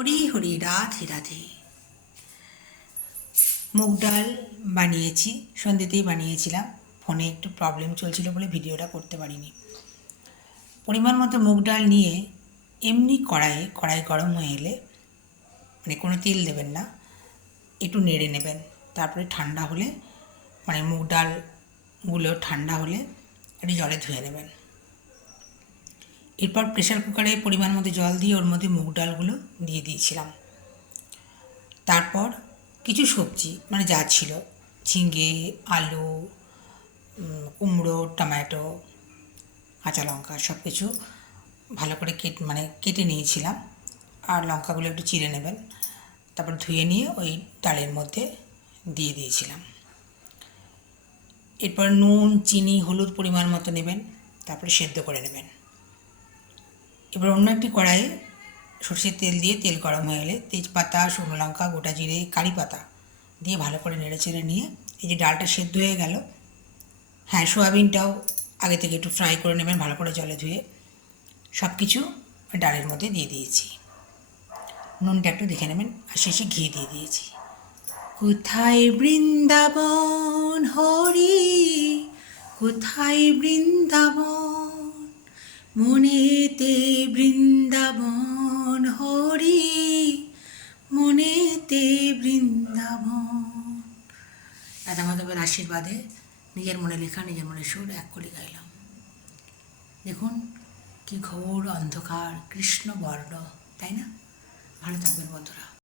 হরি হরি, রাধে রাধে। মুগ ডাল বানিয়েছি, সন্ধ্যেতেই বানিয়েছিলাম। ফোনে একটু প্রবলেম চলছিল বলে ভিডিওটা করতে পারিনি। পরিমাণ মতো মুগ ডাল নিয়ে এমনি কড়াই গরম হয়ে এলে, মানে কোনো তেল দেবেন না, একটু নেড়ে নেবেন। তারপরে ঠান্ডা হলে, মানে মুগ ডালগুলো ঠান্ডা হলে একটু জলে ধুয়ে নেবেন। এরপর প্রেশার কুকারে পরিমাণ মতো জল দিয়ে ওর মধ্যে মুগ ডালগুলো দিয়ে দিয়েছিলাম। তারপর কিছু সবজি, মানে যা ছিল, ঝিঙে, আলু, কুমড়ো, টমেটো, কাঁচা লঙ্কা, সব কিছু ভালো করে কেটে নিয়েছিলাম। আর লঙ্কাগুলো একটু চিড়ে নেবেন। তারপর ধুয়ে নিয়ে ওই ডালের মধ্যে দিয়ে দিয়েছিলাম। এরপর নুন, চিনি, হলুদ পরিমাণ মতো নেবেন। তারপরে সেদ্ধ করে নেবেন। এবার অন্য একটি কড়াইয়ে সরষের তেল দিয়ে তেল গরম হয়ে এলে তেজপাতা, শুকনো লঙ্কা, গোটা জিরে, কারি পাতা দিয়ে ভালো করে নেড়ে চেড়ে নিয়ে, এই যে ডালটা সেদ্ধ হয়ে গেল, হ্যাঁ, সোয়াবিনটাও আগে থেকে একটু ফ্রাই করে নেবেন ভালো করে জলে ধুয়ে। সব কিছু ডালের মধ্যে দিয়ে দিয়েছি। নুনটা একটু দেখে নেবেন, আর শেষে ঘি দিয়ে দিয়েছি। কোথায় বৃন্দাবন হরি, কোথায় বৃন্দাবন, মনেতে বৃন্দাবন হরি, মনেতে বৃন্দাবন। রাধা মাধবের আশীর্বাদে নিজের মনে লেখা, নিজের মনে সুর এক করে গাইলাম। দেখুন কি ঘোর অন্ধকার, কৃষ্ণ বর্ণ, তাই না? ভালো থাকবেন বন্ধুরা।